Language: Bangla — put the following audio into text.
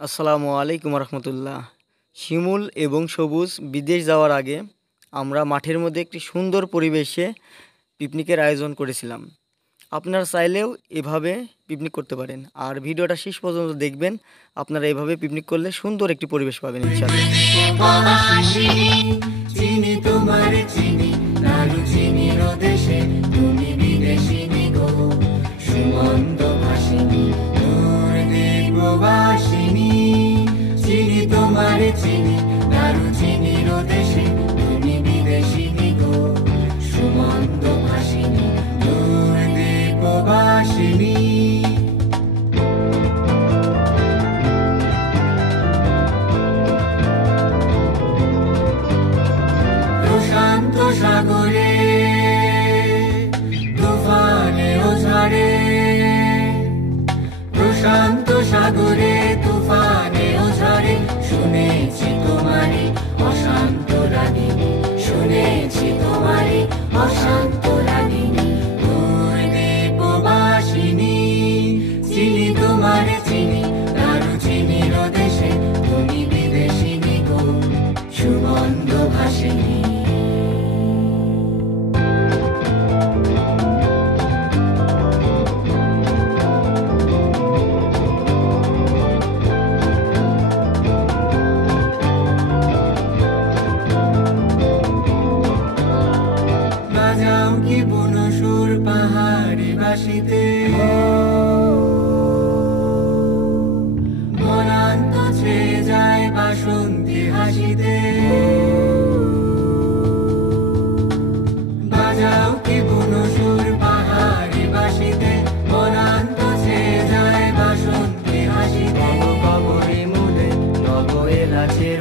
আসসালামু আলাইকুম রহমতুল্লাহ। শিমুল এবং সবুজ বিদেশ যাওয়ার আগে আমরা মাঠের মধ্যে একটি সুন্দর পরিবেশে পিকনিকের আয়োজন করেছিলাম। আপনারা চাইলেও এভাবে পিকনিক করতে পারেন। আর ভিডিওটা শেষ পর্যন্ত দেখবেন। আপনারা এভাবে পিকনিক করলে সুন্দর একটি পরিবেশ পাবেন চিনি দারুচিনির দেশে তুমি বিদেশিনী গো, সুমন্ত ভাষিনী দূর দ্বীপবাসিনী। প্রশান্ত সাগরে তুফানে ও ঝড়ে, প্রশান্ত সাগরে তুফানে ও ঝড়ে শুনেছি তোমারি অশান্ত রাগিনী, শুনেছি তোমারি অশান্ত রাগিনী দূর দ্বীপবাসিনী। চিনি তোমারে চিনি দারুচিনির দেশে তুমি বিদেশিনী গো, সুমন্ত ভাষিনী। বাজাও কি বুনো সুর পাহাড়ি বাসিতে, বনান্ত ছেয়ে যায় বাসন্তী হাসিতে। বাজাও কি বুনো সুর পাহাড়ি বাসিতে, বনান্ত ছেয়ে যায় বাসন্তী হাসিতে। কবরে মুলে নব এলাচের